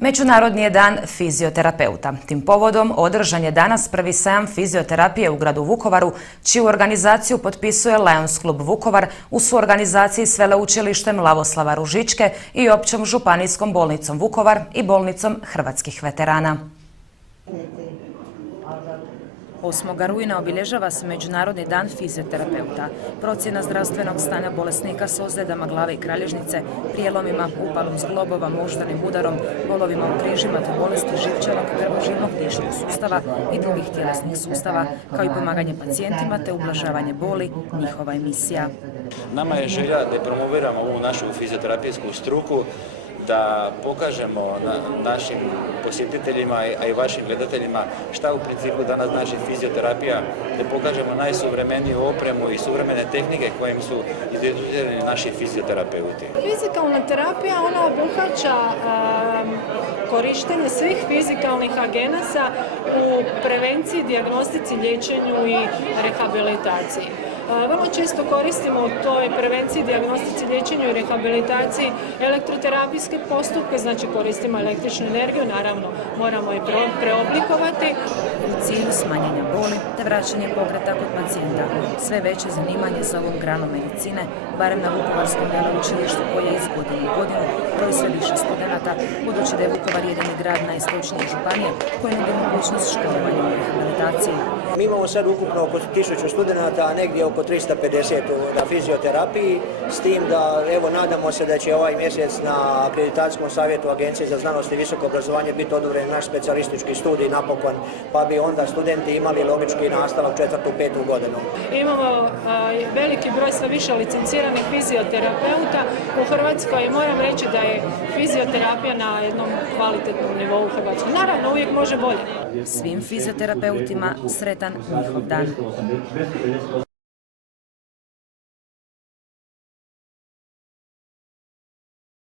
Međunarodni je dan fizioterapeuta. Tim povodom održan je danas prvi sajam fizioterapije u gradu Vukovaru, čiju organizaciju potpisuje Lions klub Vukovar u suorganizaciji s Veleučilištem Lavoslava Ružičke i Općom županijskom bolnicom Vukovar i bolnicom hrvatskih veterana. 8. rujna obilježava se Međunarodni dan fizioterapeuta. Procjena zdravstvenog stanja bolesnika s ozljedama glave i kralježnice, prijelomima, upalom zglobova, moždanim udarom, bolovima u križima te bolesti živčanog i krvožilnog dišnog sustava i drugih tjelesnih sustava, kao i pomaganje pacijentima te ublažavanje boli, njihova emisija. Nama je želja da promoviramo ovu našu fizioterapijsku struku, da pokažemo našim posjetiteljima, a i vašim gledateljima šta u principu danas znači fizioterapija, da pokažemo najsuvremeniju opremu i suvremene tehnike kojim su izvježeni naši fizioterapeuti. Fizikalna terapija ona obuhvaća korištenje svih fizikalnih agenasa u prevenciji, dijagnostici, liječenju i rehabilitaciji. Vrlo često koristimo u toj prevenciji, dijagnostici, liječenju i rehabilitaciji elektroterapijske postupke, znači koristimo električnu energiju, naravno moramo je preoblikovati. U cilju smanjenja boli te vraćanje pokreta kod pacijenta, sve veće zanimanje za ovom granom medicine, barem na Vukovarskom veleučilištu koje je iz godine u godinu broji sve više studenata, budući da je Vukovar jedini grad najistočnije županije koji nudi mogućnost školovanja u rehabilitaciji. Mi imamo sad ukupno oko 1000 studenata, a negdje oko 350 na fizioterapiji, s tim da evo nadamo se da će ovaj mjesec na akreditacijskom savjetu Agencije za znanost i visoko obrazovanje biti odobren naš specijalistički studij napokon, pa bi onda studenti imali logički nastavak 4. i 5. godinu. Imamo veliki broj sve više licenciranih fizioterapeuta u Hrvatskoj i moram reći da je fizioterapija na jednom kvalitetnom nivou u Hrvatskoj. Naravno, uvijek može bolje. Svim fizioterapeutima sretan njihov dan.